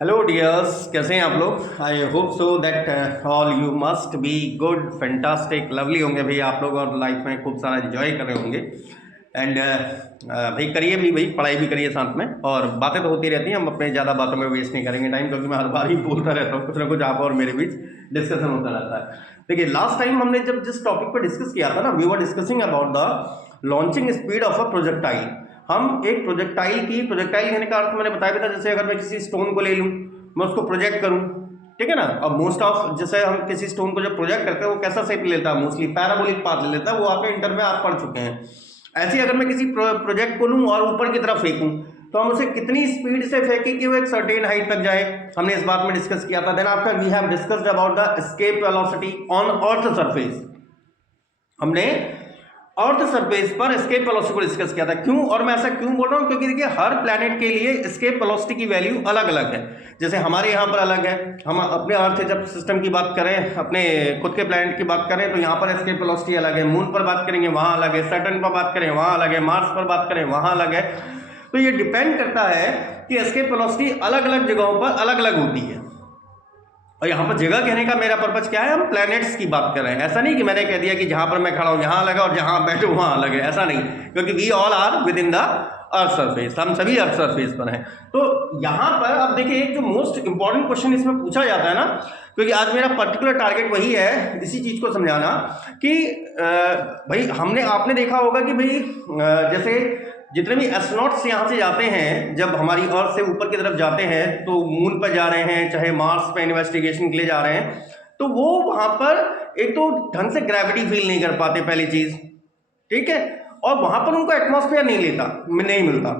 Hello dears, कैसे हैं आप लोग। I hope so that all you must be good, fantastic, lovely होंगे भाई आप लोग और लाइफ में खूब सारा एंजॉय कर रहे होंगे। एंड भाई करिए भी, भाई पढ़ाई भी करिए साथ में, और बातें तो होती रहती हैं। हम अपने ज़्यादा बातों में वेस्ट नहीं करेंगे टाइम, क्योंकि मैं हर बार ही बोलता रहता हूँ, कुछ ना कुछ आप और मेरे बीच डिस्कशन होता रहता है। देखिए, लास्ट टाइम हमने जब जिस टॉपिक पर डिस्कस किया था ना, we were discussing about the launching speed of a projectile. हम एक प्रोजेक्टाइल कहने का अर्थ मैंने बताया भी था, जैसे अगर मैं किसी स्टोन को ले लूँ, मैं उसको प्रोजेक्ट करूँ, ठीक है ना। अब मोस्ट ऑफ जैसे हम किसी स्टोन को जब प्रोजेक्ट करते हैं वो कैसा शेप लेता है, मोस्टली पैराबोलिक पाथ ले लेता है, वो आपने इंटर में आप पढ़ चुके हैं। ऐसे ही अगर मैं किसी प्रोजेक्ट को लूँ और ऊपर की तरफ फेंकूँ, तो हम उसे कितनी स्पीड से फेंकें कि वो एक सर्टेन हाइट तक जाए, हमने इस बात में डिस्कस किया था। Then after we have discussed about the escape velocity on earth surface. हमने अर्थ सरफेस पर एस्केप वेलोसिटी को डिस्कस किया था। क्यों, और मैं ऐसा क्यों बोल रहा हूं, क्योंकि देखिए हर प्लैनेट के लिए एस्केप वेलोसिटी की वैल्यू अलग अलग है। जैसे हमारे यहाँ पर अलग है, हम अपने अर्थ जब सिस्टम की बात करें, अपने खुद के प्लैनेट की बात करें, तो यहाँ पर एस्केप वेलोसिटी अलग है। मून पर बात करेंगे वहाँ अलग है, सैटर्न पर बात करें वहाँ अलग है, मार्स पर बात करें वहाँ अलग है। तो ये डिपेंड करता है कि एस्केप वेलोसिटी अलग अलग जगहों पर अलग अलग होती है। और यहाँ पर जगह कहने का मेरा पर्पज क्या है, हम प्लैनेट्स की बात कर रहे हैं। ऐसा नहीं कि मैंने कह दिया कि जहाँ पर मैं खड़ा हूँ यहाँ अलग है और जहाँ बैठे वहाँ अलग है, ऐसा नहीं, क्योंकि we all are within the earth surface, हम सभी अर्थ सरफेस पर हैं। तो यहाँ पर अब देखिए, एक जो मोस्ट इंपॉर्टेंट क्वेश्चन इसमें पूछा जाता है ना, क्योंकि आज मेरा पर्टिकुलर टारगेट वही है इसी चीज़ को समझाना कि भाई आपने देखा होगा कि भाई जैसे जितने भी एस्ट्रोनॉट्स यहाँ से जाते हैं, जब हमारी अर्थ से ऊपर की तरफ जाते हैं, तो मून पर जा रहे हैं, चाहे मार्स पे इन्वेस्टिगेशन के लिए जा रहे हैं, तो वो वहाँ पर एक तो ढंग से ग्रेविटी फील नहीं कर पाते, पहली चीज़, ठीक है। और वहाँ पर उनको एटमॉस्फेयर नहीं मिलता।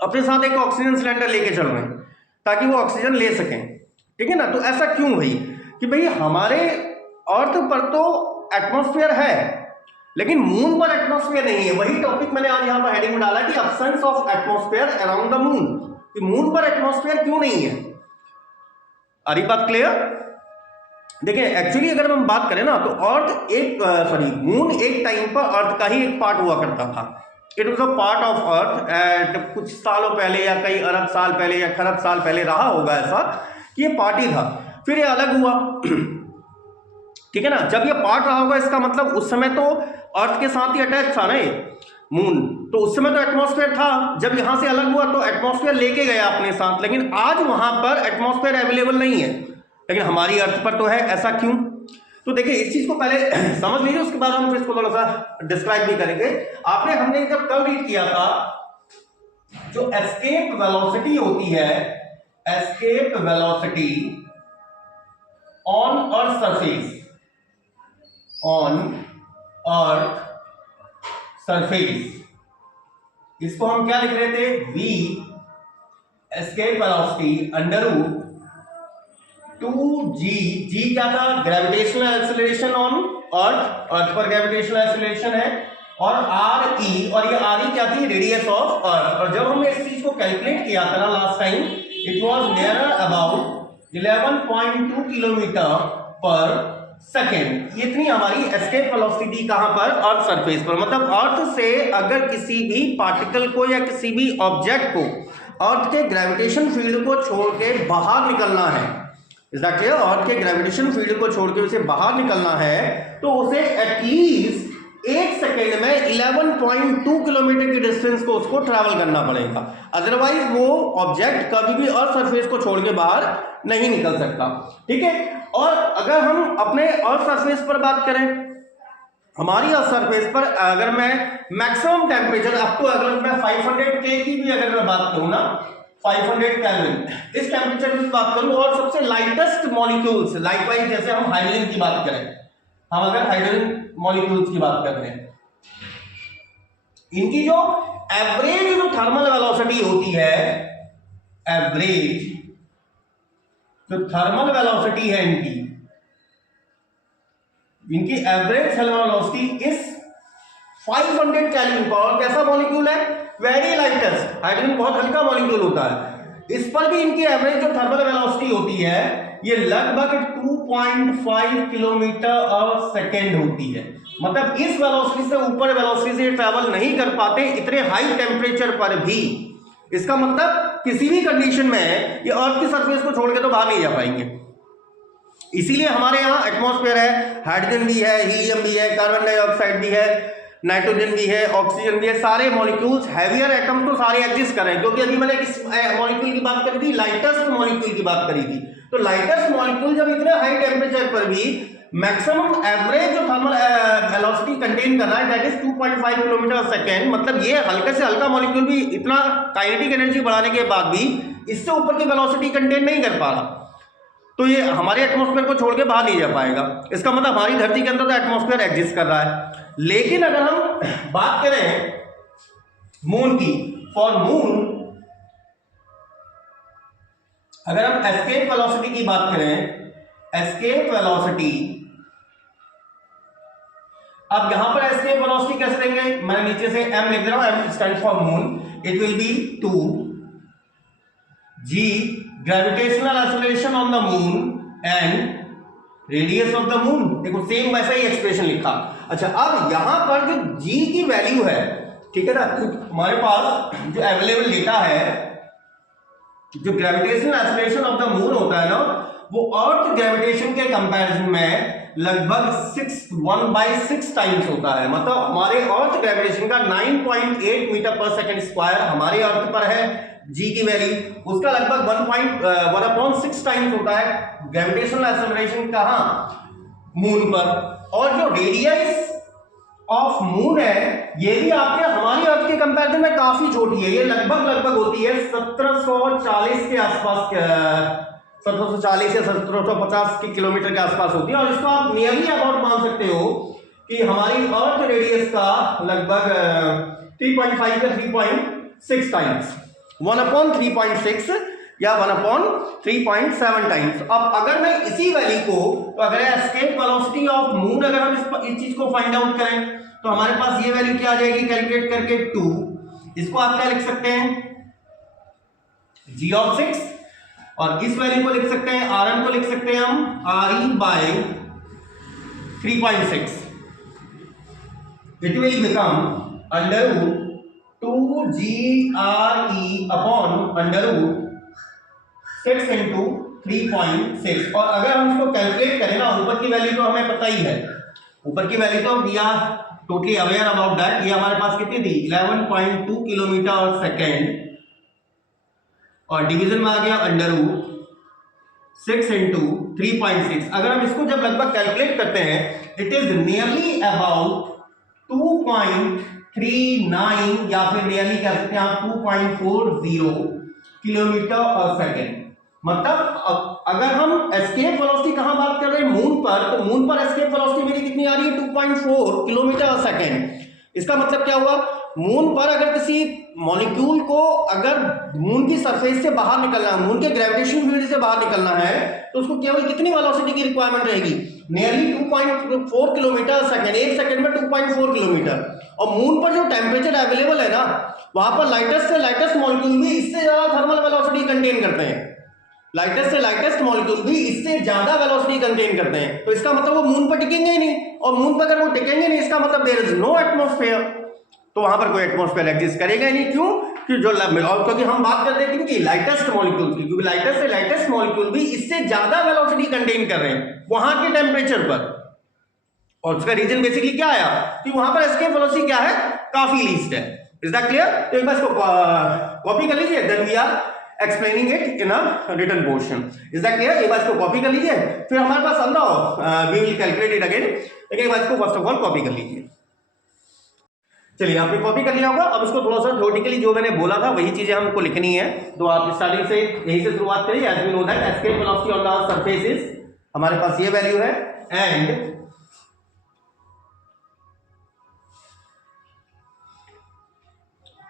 अपने साथ एक ऑक्सीजन सिलेंडर लेके चल रहे हैं ताकि वो ऑक्सीजन ले सकें, ठीक है ना। तो ऐसा क्यों भाई, कि भाई हमारे अर्थ पर तो एटमॉस्फेयर है, लेकिन मून पर एटमॉस्फेयर नहीं है। वही टॉपिक मैंने आज यहां पर हेडिंग में डाला कि absence of atmosphere around the moon, कि मून पर एटमॉस्फेयर क्यों नहीं है। आ रही बात क्लियर। देखिए एक्चुअली अगर हम बात करें ना, तो अर्थ मून एक टाइम पर अर्थ का ही एक पार्ट हुआ करता था। It was a part of earth at कुछ सालों पहले, या कई अरब साल पहले या खरब साल पहले रहा होगा ऐसा कि ये पार्ट ही था, फिर ये अलग हुआ ठीक है ना। जब ये पार्ट रहा होगा, इसका मतलब उस समय तो अर्थ के साथ ही अटैच था ना ये मून, तो उस समय तो एटमॉस्फेयर था। जब यहां से अलग हुआ तो एटमॉस्फेयर लेके गया अपने साथ, लेकिन आज वहां पर एटमॉस्फेयर अवेलेबल नहीं है, लेकिन हमारी अर्थ पर तो है। ऐसा क्यों, तो देखिए इस चीज को पहले समझ लीजिए, उसके बाद हम फिर इसको थोड़ा सा डिस्क्राइब भी करेंगे। हमने जब कल रीड किया था, जो एस्केप वेलोसिटी होती है, escape velocity on earth surface, on earth surface, इसको हम क्या लिख रहे थे, v escape velocity under root 2g, g क्या था, ग्रेविटेशनल एक्सेलरेशन ऑन अर्थ पर ग्रेविटेशनल एक्सेलरेशन है, और re, और ये re क्या थी, रेडियस ऑफ अर्थ। और जब हमने इस चीज को कैलकुलेट किया था ना last time, it was near about 11.2 kilometre per second. इतनी हमारी एस्केप वेलोसिटी कहां पर, अर्थ सरफेस पर। मतलब अर्थ से अगर किसी भी पार्टिकल को या किसी भी ऑब्जेक्ट को अर्थ के ग्रेविटेशन फील्ड को छोड़ के बाहर निकलना है, इज दैट क्लियर, अर्थ के ग्रेविटेशन फील्ड को छोड़ के उसे बाहर निकलना है, तो उसे एटलीस्ट 1 सेकेंड में 11.2 किलोमीटर की डिस्टेंस को उसको ट्रैवल करना पड़ेगा, अदरवाइज वो ऑब्जेक्ट कभी भी अर्थ सरफेस को छोड़ के बाहर नहीं निकल सकता, ठीक है। और अगर हम अपने अर्थ सरफेस पर बात करें, हमारी अर्थ सरफेस पर अगर मैं मैक्सिमम टेम्परेचर आपको, अगर मैं 500 K की भी अगर मैं बात करूं ना, 500 केल्विन, इस टेम्परेचर की बात करूं, और सबसे लाइटेस्ट मॉलिक्यूल्स, लाइकवाइज जैसे हम हाइड्रोजन की बात करें, हम अगर हाइड्रोजन मॉलिक्यूल्स की बात कर रहे हैं, इनकी जो एवरेज जो थर्मल वेलोसिटी होती है, एवरेज जो थर्मल वेलोसिटी है इनकी एवरेज थर्मल वेलोसिटी इस 500 केल्विन पर। और कैसा मॉलिक्यूल है, वेरी लाइटेस्ट, हाइड्रोजन बहुत हल्का मॉलिक्यूल होता है, इस पर भी इनकी एवरेज जो थर्मल वेलोसिटी होती है ये लगभग 2.5 किलोमीटर पर सेकेंड होती है। मतलब इस वेलोसिटी से ऊपर वेलोसिटी से ट्रैवल नहीं कर पाते इतने हाई टेम्परेचर पर भी। इसका मतलब किसी भी कंडीशन में ये अर्थ की सरफेस को छोड़ के तो बाहर नहीं जा पाएंगे। इसीलिए हमारे यहाँ एटमॉस्फेयर है, हाइड्रोजन भी है, हीलियम भी है, कार्बन डाइऑक्साइड भी है, नाइट्रोजन भी है, ऑक्सीजन भी है, सारे मॉलिक्यूल्स, हैवियर एटम तो सारे एग्जिस्ट कर रहे हैं। क्योंकि अभी मैंने किस मॉलिक्यूल की बात करी थी, लाइटेस्ट मॉलिक्यूल की बात करी थी। तो लाइटेस्ट मॉलिक्यूल जब इतने हाई टेम्परेचर पर भी मैक्सिमम एवरेज जो थर्मल वेलोसिटी कंटेन कर रहा है दैट इज 2.5 किलोमीटर सेकेंड, मतलब ये हल्के से हल्का मॉलिक्यूल भी इतना काइनेटिक एनर्जी बढ़ाने के बाद भी इससे ऊपर की वेलोसिटी कंटेन नहीं कर पा रहा, तो ये हमारे एटमॉस्फेयर को छोड़ के बाहर नहीं जा पाएगा। इसका मतलब हमारी धरती के अंदर तो एटमॉस्फेयर एग्जिस्ट कर रहा है। लेकिन अगर हम बात करें मून की, फॉर मून अगर हम एस्केप वेलोसिटी की बात करें, एस्केप वेलोसिटी, अब यहां पर एस्केप वेलोसिटी कैसे देंगे, मैं नीचे से m लिख रहा हूं, m stand for moon, it will be 2 g gravitational acceleration on the moon and radius of the moon. देखो सेम वैसा ही एक्सप्रेशन लिखा। अच्छा, अब यहां पर जो g की वैल्यू है, ठीक है ना, हमारे पास जो अवेलेबल डेटा है, जो gravitational acceleration of the moon होता है ना, वो अर्थ ग्रेविटेशन के कंपैरिजन में लगभग 1/6 टाइम्स होता है। मतलब हमारे अर्थ ग्रेविटेशन का 9.8 मीटर पर सेकंड स्क्वायर हमारे अर्थ पर है, जी की वैल्यू, उसका लगभग 1.6 टाइम्स होता है ग्रेविटेशनल एक्सेलरेशन कहां, मून पर। और जो रेडियस ऑफ मून है ये भी आपके हमारी अर्थ के कंपैरिजन में काफी छोटी है, ये लगभग होती है 1740 के आसपास, 1740 या 1750 की किलोमीटर के आसपास होती है। और इसको आप नियरली अबाउट मान सकते हो कि हमारी अर्थ रेडियस का लगभग 3.5 या 3.6 टाइम्स, 1/3.6 या 1/3.7 टाइम्स। अब अगर मैं इसी वैल्यू को, तो अगर एस्केप वेलोसिटी ऑफ मून अगर हम इस चीज को फाइंड आउट करें तो हमारे पास ये वैल्यू क्या आ जाएगी कैलकुलेट करके 2, इसको आप क्या लिख सकते हैं g(6), और इस वैल्यू को लिख सकते हैं rm को लिख सकते हैं हम re/3.6, it will become √2gre/6 into 3.6। और अगर हम इसको कैलकुलेट करें ना, ऊपर की वैल्यू तो हमें पता ही है, ऊपर की वैल्यू तो we are totally aware about that. ये हमारे पास कितनी थी 11.2 किलोमीटर और सेकेंड, और डिवीजन में आ गया √6 into 3.6। अगर हम इसको जब लगभग कैलकुलेट करते हैं, इट इज नियरली अबाउट 2.39 या फिर नियरली कह सकते हैं आप 2.40 किलोमीटर और सेकेंड। मतलब अगर हम एस्केप वेलोसिटी कहां बात कर रहे हैं, मून पर, तो मून पर एस्केप वेलोसिटी मेरी कितनी आ रही है 2.4 किलोमीटर और सेकेंड। इसका मतलब क्या हुआ, मून पर अगर किसी मॉलिक्यूल को अगर मून की सरफेस से बाहर निकलना है, मून के ग्रेविटेशन फील्ड से बाहर निकलना है, तो उसको केवल कितनी वेलोसिटी की रिक्वायरमेंट रहेगी, नियरली 2.4 किलोमीटर सेकेंड, एक सेकेंड में 2.4 किलोमीटर। और मून पर जो टेम्परेचर अवेलेबल है ना, वहां पर लाइटेस्ट से लाइटेस्ट मॉलिक्यूल भी इससे ज्यादा थर्मल वेलोसिटी कंटेन करते हैं, लाइटेस्ट से लाइटेस्ट मॉलिक्यूल भी इससे ज्यादा वेलोसिटी कंटेन करते हैं। तो इसका मतलब वो मून पर टिकेंगे ही नहीं, और मून पर अगर वो टिकेंगे नहीं, इसका मतलब देयर इज नो एटमॉस्फेयर, तो वहां पर कोई एटमॉस्फेयर एग्जिस्ट करेगा ही नहीं। क्यों कि जो और क्योंकि हम बात करते हैं कि लाइटेस्ट मॉलिक्यूल की, क्योंकि लाइटेस्ट से लाइटेस्ट मॉलिक्यूल भी इससे ज्यादा वेलोसिटी कंटेन कर रहे हैं वहां के टेम्परेचर पर। और उसका रीजन बेसिकली क्या आया कि वहां पर एस्केप वेलोसिटी क्या है, काफी लीस्ट है। Is that clear? तो एक बार इसको कॉपी कर लीजिए, then we are explaining it in a written portion. Is that clear? एक बार इसको कॉपी कर लीजिए, फिर हमारे पास अंदर we will calculate it again. लेकिन एक बार इसको फर्स्ट ऑफ ऑल कॉपी कर लीजिए। चलिए, आपने कॉपी कर लिया होगा। अब इसको थोड़ा सा थ्योरेटिकली जो मैंने बोला था वही चीजें हमको लिखनी है, तो आप स्टार्टिंग से यहीं से शुरुआत करिए। As we know that escape velocity on the surface is, हमारे पास ये वैल्यू है, and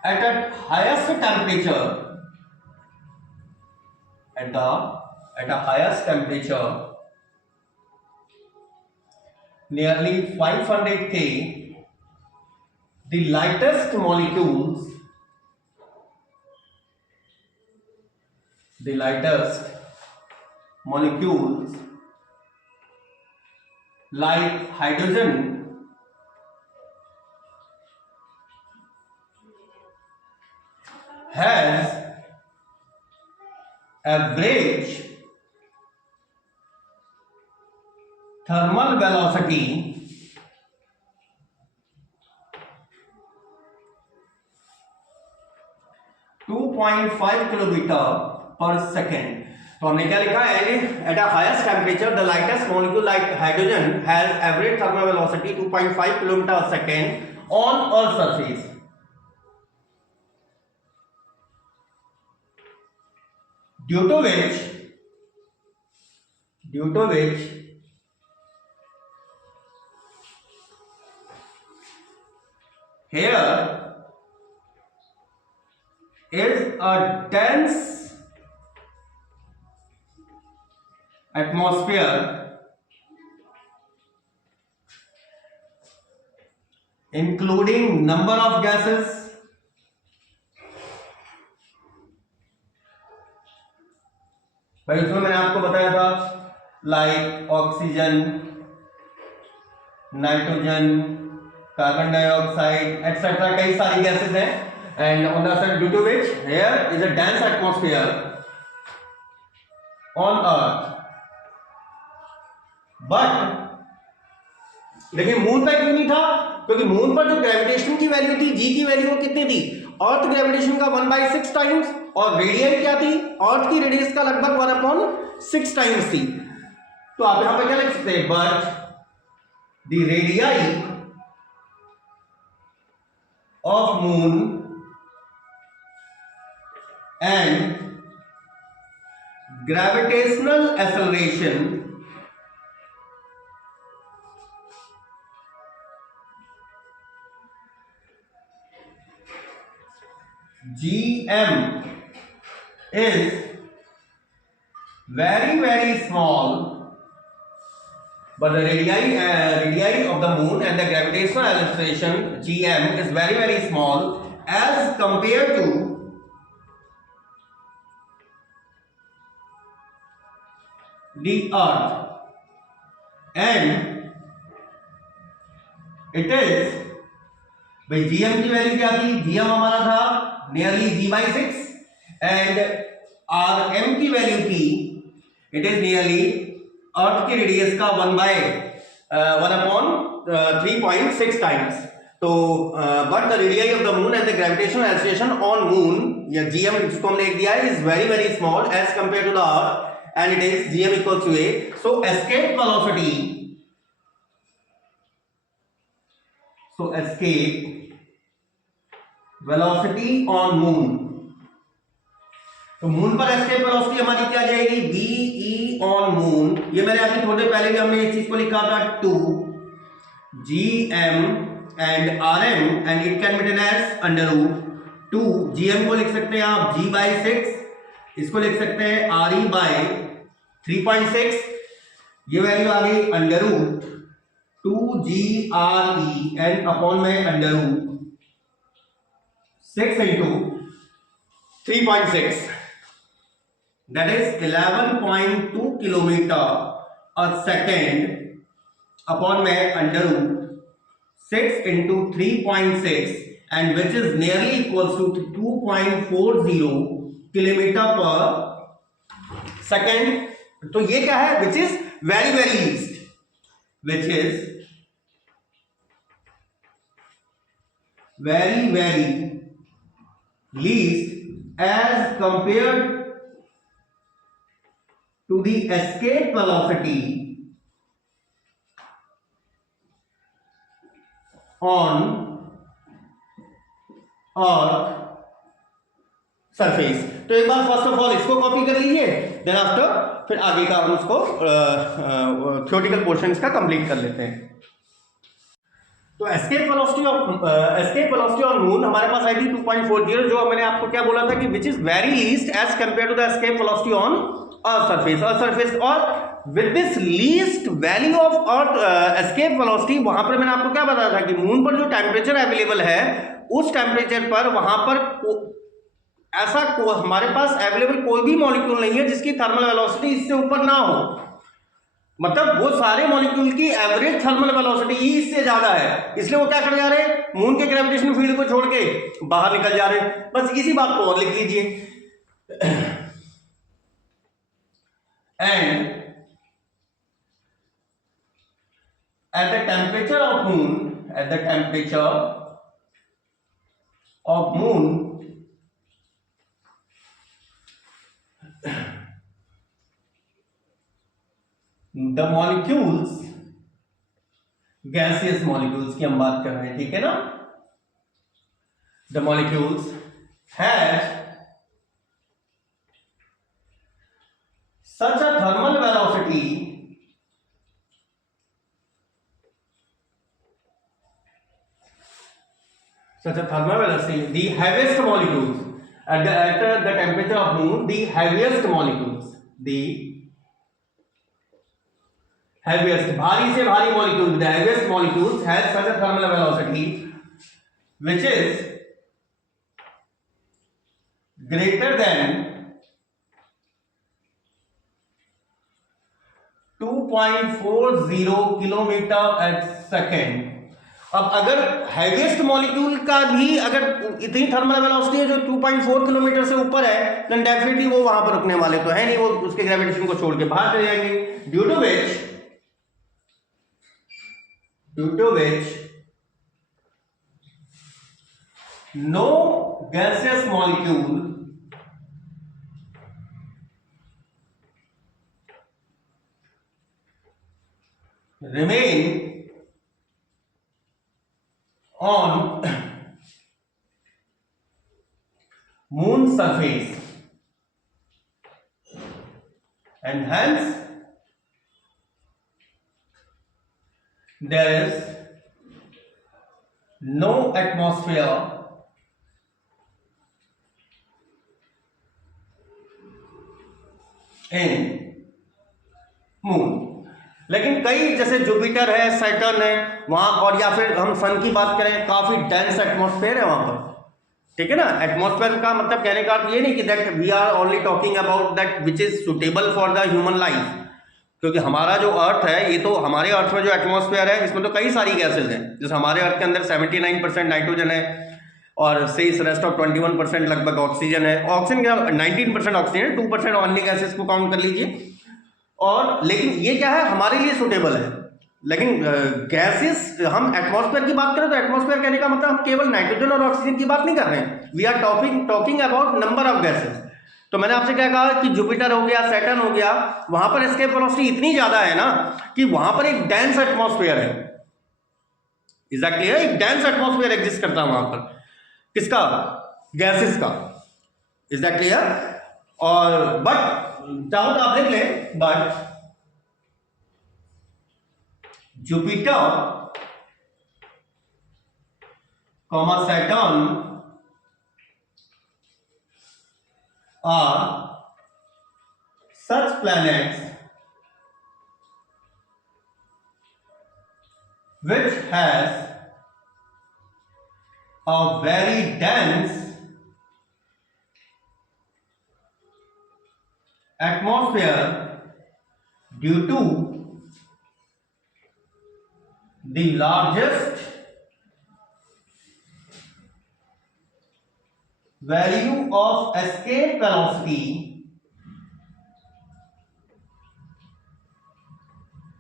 at a highest temperature, at a highest temperature nearly 500 K, the lightest molecules like hydrogen has average thermal velocity to 2.5 kilometre per second. तो हमने क्या लिखा है, at a highest temperature the lightest molecule like hydrogen has average thermal velocity 2.5 kilometre per second on earth surface. Due to which here is a dense atmosphere including number of gases भाई उसमें मैंने आपको बताया था like oxygen, nitrogen, carbon dioxide etcetera, कई सारी gases हैं। And on the due to which here is a dense atmosphere on earth. But लेकिन मून पर क्यों नहीं था? क्योंकि मून पर जो ग्रेविटेशन की वैल्यू थी, जी की वैल्यू कितनी थी? अर्थ ग्रेविटेशन का 1/6 टाइम्स, और रेडियस क्या थी? अर्थ की रेडियस का लगभग 1/6 टाइम्स थी। तो आप यहां पर क्या लिख सकते हैं? But the radii of moon and gravitational acceleration GM is very small, but the radii of the moon and the gravitational acceleration GM is very small as compared to the earth, and it is भाई GM की value क्या थी? GM हमारा था nearly G/6 and RM की value थी, it is nearly earth की radius का 1/3.6 टाइम्स। तो but the radius of the moon and the gravitational acceleration on moon, या GM जिसको हमने लिख दिया है, is very small as compare to the earth, and it is GM equals to A। So escape velocity on moon, तो moon पर escape velocity हमारी क्या जाएगी? VE on moon. ये मैंने अभी थोड़े पहले भी हमने इस चीज को लिखा था 2 GM and RM, and it can be written as √2। GM को लिख सकते हैं आप G/6, इसको लिख सकते हैं RE/3.6, ये वैल्यू आ गई √2GRE एंड अपॉन में √6 into 3.6, that is 11.2 kilometer a second upon में √6 into 3.6, and which is nearly equals to 2.40 kilometre per second. तो ये क्या है? which is very least, which is very least as compared to the escape velocity on Earth surface। तो एक बार first of all इसको copy कर लीजिए, then after फिर आगे का हम उसको थ्योरेटिकल पोर्शन इसका कंप्लीट कर लेते हैं। तो एस्केप वेलोसिटी ऑन मून हमारे पास आई थी 2.40, जो मैंने आपको क्या बोला था कि which is very least as compare to the escape velocity on earth surface. और with this least value of earth escape velocity, वहां पर मैंने आपको क्या बताया था कि मून पर जो टेम्परेचर अवेलेबल है, उस टेम्परेचर पर वहां पर ऐसा हमारे पास अवेलेबल कोई भी मॉलिक्यूल नहीं है जिसकी थर्मल वेलोसिटी इससे ऊपर ना हो। मतलब वो सारे मॉलिक्यूल की एवरेज थर्मल वेलोसिटी ही इससे ज्यादा है, इसलिए वो क्या कर जा रहे हैं? मून के ग्रेविटेशन फील्ड को छोड़ के बाहर निकल जा रहे हैं। बस इसी बात को और लिख लीजिए। and at the temperature of moon, the molecules, gaseous molecules की हम बात कर रहे हैं, ठीक है ना, the molecules have such a thermal velocity the heaviest molecules at the temperature of moon, the heaviest molecules, भारी से भारी molecules, the heaviest molecules has such a thermal velocity which is greater than 2.40 kilometre at second. अब अगर heaviest molecule का भी अगर इतनी thermal velocity है जो 2.4 किलोमीटर से ऊपर है, देन डेफिनेटली वो वहां पर रुकने वाले तो है नहीं, वो उसके ग्रेविटेशन को छोड़ के बाहर चले जाएंगे। Due to which no gaseous molecule remain on moon surface and hence there is no atmosphere in moon। लेकिन कई जैसे जुपिटर है, सैटर्न है वहां, और या फिर हम सन की बात करें, काफी डेंस एटमॉस्फेयर है वहां पर, ठीक है ना। एटमॉस्फेयर का मतलब कहने का अर्थ ये नहीं कि that we are only talking about that which is suitable for the human life, क्योंकि हमारा जो अर्थ है, ये तो हमारे अर्थ में जो एटमॉस्फेयर है इसमें तो कई सारी गैसेज हैं। जैसे हमारे अर्थ के अंदर 79% नाइट्रोजन है और से इस रेस्ट ऑफ 21% लगभग ऑक्सीजन है। ऑक्सीजन का 19% ऑक्सीजन है, 2% अन्य गैसेज को काउंट कर लीजिए। और लेकिन ये क्या है, हमारे लिए सुटेबल है। लेकिन गैसेस, हम एटमॉस्फेयर की बात करें तो एटमॉस्फेयर कहने का मतलब हम केवल नाइट्रोजन और ऑक्सीजन की बात नहीं कर रहे हैं, we are talking about number of gases. तो मैंने आपसे क्या कहा कि जुपिटर हो गया, सैटर्न हो गया, वहां पर एस्केप वेलोसिटी इतनी ज्यादा है ना कि वहां पर एक डेंस एटमॉस्फेयर है। एग्जैक्टली है, एक डेंस एटमॉस्फेयर एग्जिस्ट करता है वहां पर, किसका, गैसेस का। एग्जैक्टली है। और बट चाहो तो आप देख लें, but Jupiter comma Saturn are such planets which has a very dense atmosphere due to the largest value of escape velocity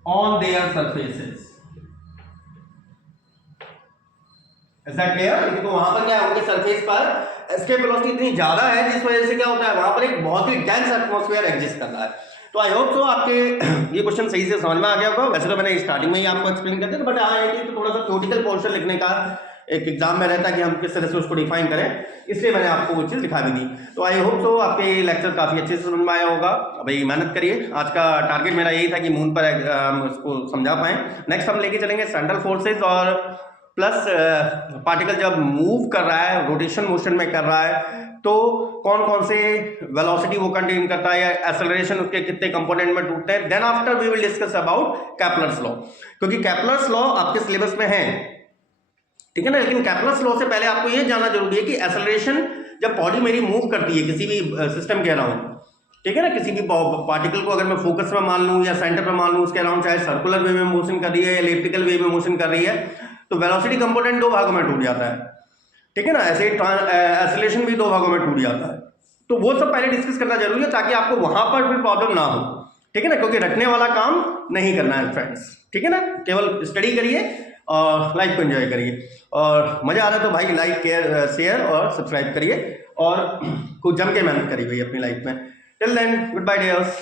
on their surfaces। ऐसा क्लियर? तो वहां पर क्या है, उनके सरफेस पर एस्केप वेलोसिटी इतनी ज्यादा है जिस वजह से क्या होता है, वहां पर एक बहुत ही डेंस एटमॉस्फेयर एग्जिस्ट कर रहा है। तो आई होप सो आपके ये क्वेश्चन सही से समझ में आ गया होगा। वैसे तो मैंने स्टार्टिंग में ही आपको एक्सप्लेन कर दिया, बट हाँ तो थोड़ा सा थ्योरेटिकल पोर्शन लिखने का एक एग्जाम में रहता है कि हम किस तरह से उसको डिफाइन करें, इसलिए मैंने आपको वो चीज़ दिखा भी दी। तो आई होप सो आपके लेक्चर काफ़ी अच्छे से समझ में आया होगा। भाई मेहनत करिए, आज का टारगेट मेरा यही था कि मून पर उसको समझा पाएँ। नेक्स्ट हम लेके चलेंगे सेंट्रल फोर्सेज और प्लस पार्टिकल जब मूव कर रहा है, रोटेशन मोशन में कर रहा है, तो कौन कौन से वेलोसिटी वो कंटेन करता है या एक्सेलरेशन उसके कितने कंपोनेंट में टूटते हैं। Then after we will discuss about Kepler's law, क्योंकि केपलर्स लॉ आपके सिलेबस में है, ठीक है ना। लेकिन केपलर्स लॉ से पहले आपको ये जानना जरूरी है कि एक्सेलरेशन जब बॉडी मेरी मूव करती है किसी भी सिस्टम के अराउंड, ठीक है ना, किसी भी पार्टिकल को अगर मैं फोकस में मान लूँ या सेंटर पर मान लूँ, उसके अराउंड चाहे सर्कुलर वे में मोशन कर रही है या इलिप्टिकल वे में मोशन कर रही है, तो वेलोसिटी कंपोनेंट दो भागों में टूट जाता है, ठीक है ना। ऐसे एक्सेलरेशन भी दो भागों में टूट जाता है। तो वो सब पहले डिस्कस करना जरूरी है ताकि आपको वहां पर फिर प्रॉब्लम ना हो, ठीक है ना, क्योंकि रखने वाला काम नहीं करना है फ्रेंड्स, ठीक है ना, केवल स्टडी करिए और लाइफ को एंजॉय करिए, और मजा आ रहा है तो भाई लाइक शेयर और सब्सक्राइब करिए, और खूब जम के मेहनत करिए भाई अपनी लाइफ में। Till then goodbye dears.